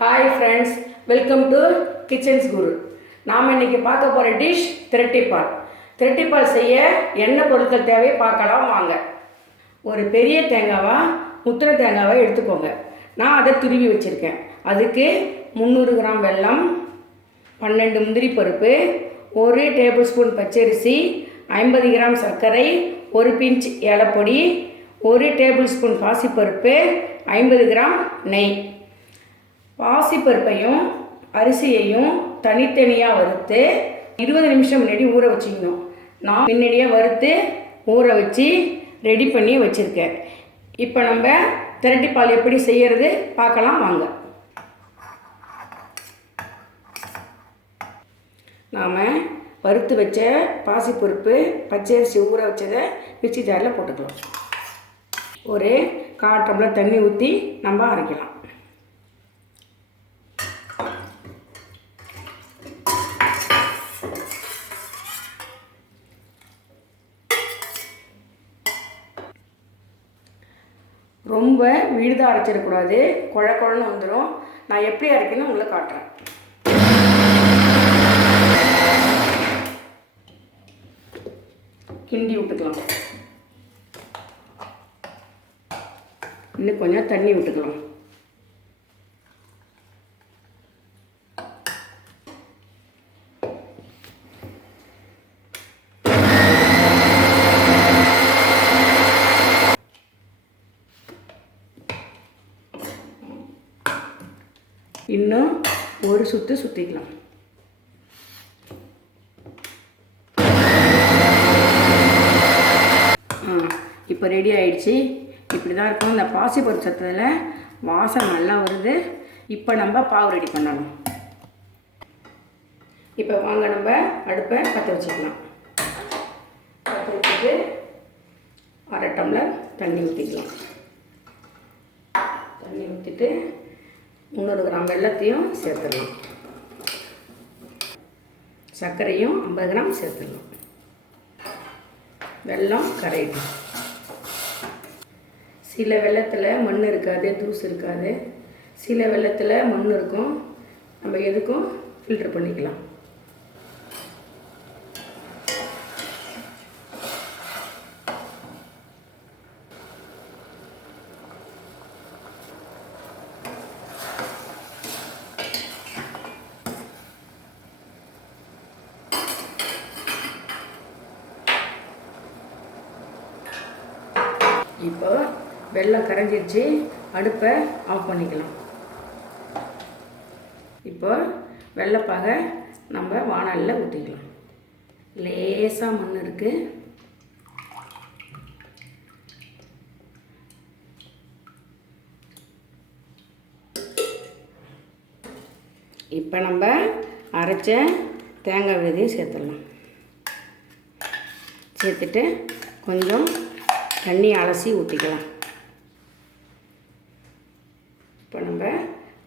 Hi friends, welcome to kitchens guru. நாம் இன்றைக்கி பார்க்க போகிற டிஷ் திரட்டிப்பால். திரட்டிப்பால் செய்ய என்ன பொருட்கள் தேவை பார்க்கலாம் வாங்க. ஒரு பெரிய தேங்காவாக முத்திரை தேங்காவை எடுத்துக்கோங்க. நான் அதை துருவி வச்சுருக்கேன். அதுக்கு 300 கிராம் வெல்லம், 12 முந்திரி பருப்பு, 1 டேபிள் ஸ்பூன் பச்சரிசி, 50 கிராம் சர்க்கரை, 1 பிஞ்ச் ஏலப்பொடி, 1 டேபிள் ஸ்பூன் பாசிப்பருப்பு, 50 கிராம் நெய். பாசிப்பருப்பையும் அரிசியையும் தனித்தனியாக வறுத்து 20 நிமிஷம் முன்னாடி ஊற வச்சுக்கணும். நான் முன்னாடியாக வறுத்து ஊற வச்சு ரெடி பண்ணி வச்சுருக்கேன். இப்போ நம்ம திரட்டிப்பால் எப்படி செய்கிறது பார்க்கலாம் வாங்க. நாம் வறுத்து வச்ச பாசிப்பருப்பு பச்சரிசி ஊற வச்சதை மிக்ஸி ஜாரில் போட்டுக்கலாம். ஒரு 1/4 டம்ளர் தண்ணி ஊற்றி நம்ம அரைக்கலாம். ரொம்ப விழுதாக அரைச்சிடக்கூடாது, குழன்னு வந்துடும். நான் எப்படி அரைக்கணும் உங்களை காட்டுறேன். கிண்டி விட்டுக்கலாம். இன்னும் கொஞ்சம் தண்ணி விட்டுக்கலாம். இன்னும் ஒரு சுற்று சுற்றிக்கலாம். இப்போ ரெடி ஆயிடுச்சு. இப்படி தான் இருக்கும். இந்த பாசிப்பருப்பு சத்தத்தில் வாசம் நல்லா வருது. இப்போ நம்ம பாவு ரெடி பண்ணணும். இப்போ வாங்க நம்ம அடுப்பை பற்ற வச்சுக்கலாம். பற்ற வச்சுட்டு 1/2 டம்ளர் தண்ணி ஊற்றிக்கலாம். தண்ணி ஊற்றிட்டு 300 கிராம் வெல்லத்தையும் சேர்த்துடலாம். சர்க்கரையும் 50 கிராம் சேர்த்துடலாம். வெல்லம் கரையட்டும். சில வெல்லத்தில் மண் இருக்காது, தூசு இருக்காது. சில வெல்லத்தில் மண் இருக்கும். நம்ம எதுக்கும் ஃபில்டர் பண்ணிக்கலாம். இப்போ வெல்லம் கரைஞ்சிடுச்சு. அடுப்பை ஆஃப் பண்ணிக்கலாம். இப்போ வெள்ளைப்பாகை நம்ம வாணலில் ஊற்றிக்கலாம். லேசாக மண் இருக்குது. இப்போ நம்ம அரைச்ச தேங்காய் விதையை சேர்த்துடலாம். சேர்த்துட்டு கொஞ்சம் தண்ணி அலசி ஊற்றிக்கலாம். இப்போ நம்ம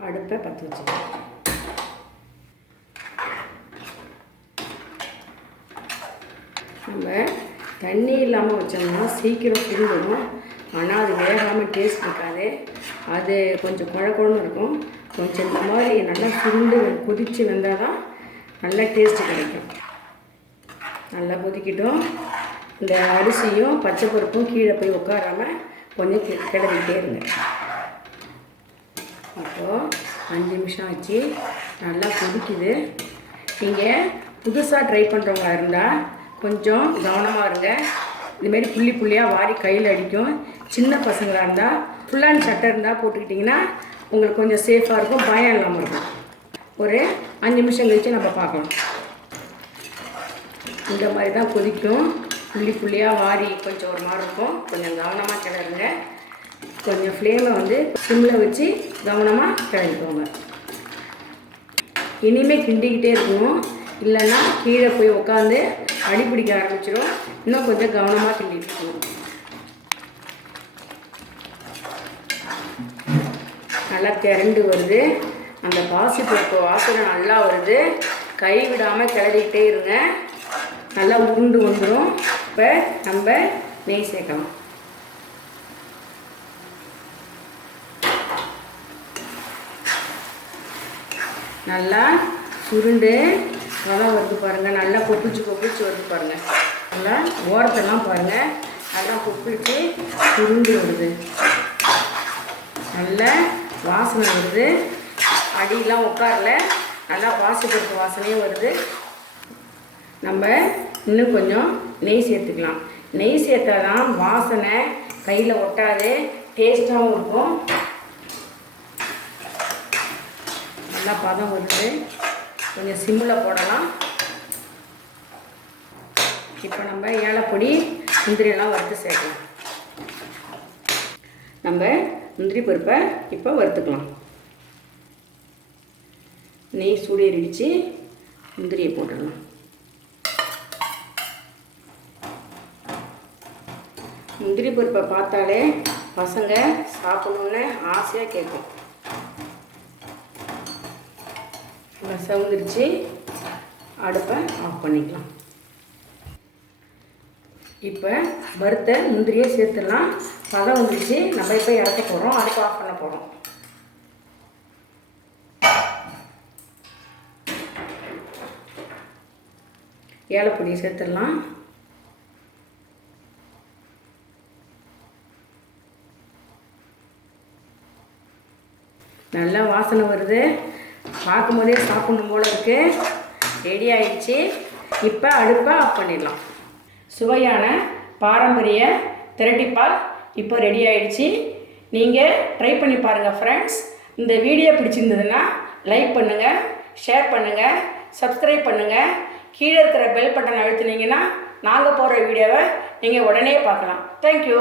அடுப்பை பற்ற வச்சுக்கலாம். நம்ம தண்ணி இல்லாமல் வச்சோம்னா சீக்கிரம் சுருங்கணும். ஆனால் அது வேகாமல் டேஸ்ட் இருக்காது. அது கொஞ்சம் குழன்னு இருக்கும். கொஞ்சம் இந்த மாதிரி நல்லா சுருண்டு கொதித்து வந்தால் தான் நல்லா டேஸ்ட்டு கிடைக்கும். நல்லா கொதிக்கிட்டோம். இந்த அரிசியும் பச்சை பருப்பும் கீழே போய் உட்காராமல் கொஞ்சம் கிளறிக்கிட்டே இருங்க. அப்போது 5 நிமிஷம் ஆச்சு. நல்லா கொதிக்குது. நீங்கள் புதுசாக ட்ரை பண்ணுறவங்க இருந்தால் கொஞ்சம் கவனமாக இருங்க. இதுமாரி புள்ளி புள்ளியாக வாரி கையில் அடிக்கும். சின்ன பசங்களாக இருந்தால் ஃபுல்லான சட்டை இருந்தால் போட்டுக்கிட்டிங்கன்னா உங்களுக்கு கொஞ்சம் சேஃபாக இருக்கும், பயம் இல்லாமல் இருக்கும். ஒரு 5 நிமிஷம் கழித்து நம்ம பார்க்கலாம். இந்த மாதிரி தான் கொதிக்கும். புள்ளி புள்ளியாக வாரி கொஞ்சம் ஒரு மாதிரி இருக்கும். கொஞ்சம் கவனமாக கிளறுங்க. கொஞ்சம் ஃப்ளேமை வந்து சிம்மில் வச்சு கவனமாக கிளறிக்கோங்க. இனிமேல் கிண்டிக்கிட்டே இருக்கணும். இல்லைன்னா கீழே போய் உட்காந்து அடிப்பிடிக்க ஆரம்பிச்சிடும். இன்னும் கொஞ்சம் கவனமாக கிண்டிகிட்டு இருக்கணும். நல்லா திரண்டு வருது. அந்த பாசிப்பருப்பு வாசனை நல்லா வருது. கை விடாமல் கிளறிக்கிட்டே இருங்க. நல்லா உருண்டு வந்துடும். இப்போ நம்ம நெய் சேர்க்கலாம். நல்லா சுருண்டு ரவை வருது பாருங்கள். நல்லா கொப்பிச்சு வருது பாருங்கள். நல்லா ஓரத்தெல்லாம் பாருங்கள், நல்லா கொப்பிச்சு சுருண்டு வருது. நல்ல வாசனை வருது, அடியெலாம் உட்காரல, நல்லா வாசப்பருப்பு வாசனையும் வருது. நம்ம இன்னும் கொஞ்சம் நெய் சேர்த்துக்கலாம். நெய் சேர்த்தா தான் வாசனை கையில் ஒட்டாது, டேஸ்ட்டாகவும் இருக்கும். நல்லா பதம் வருது, கொஞ்சம் சிம்மில் போடலாம். இப்போ நம்ம ஏலப்பொடி முந்திரியெல்லாம் வறுத்து சேர்க்கலாம். நம்ம முந்திரி பருப்பை இப்போ வறுத்துக்கலாம். நெய் சூடேறிடுச்சு, முந்திரியை போட்டுடலாம். முந்திரி பருப்பை பார்த்தாலே பசங்க சாப்பிடணுன்னு ஆசையாக கேட்கும். நல்லா சவுந்துருச்சு, அடுப்பை ஆஃப் பண்ணிக்கலாம். இப்போ வறுத்த முந்திரியை சேர்த்துடலாம். பதம் வந்துருச்சு, நம்ம இப்போ இறக்க போகிறோம், அடுப்பை ஆஃப் பண்ண போகிறோம். ஏலப்பொடியை சேர்த்துடலாம். நல்லா வாசனை வருது, பார்க்கும்போதே சாப்பிடணும் போல இருக்குது. ரெடி ஆயிடுச்சு. இப்போ அடுப்பை ஆஃப் பண்ணிடலாம். சுவையான பாரம்பரிய திரட்டிப்பால் இப்போ ரெடி ஆயிடுச்சு. நீங்கள் ட்ரை பண்ணி பாருங்கள் ஃப்ரெண்ட்ஸ். இந்த வீடியோ பிடிச்சிருந்ததுன்னா லைக் பண்ணுங்கள், ஷேர் பண்ணுங்கள், சப்ஸ்கிரைப் பண்ணுங்கள். கீழே இருக்கிற பெல் பட்டன் அழுத்தினீங்கன்னா நாங்கள் போடுற வீடியோவை நீங்கள் உடனே பார்க்கலாம். தேங்க்யூ.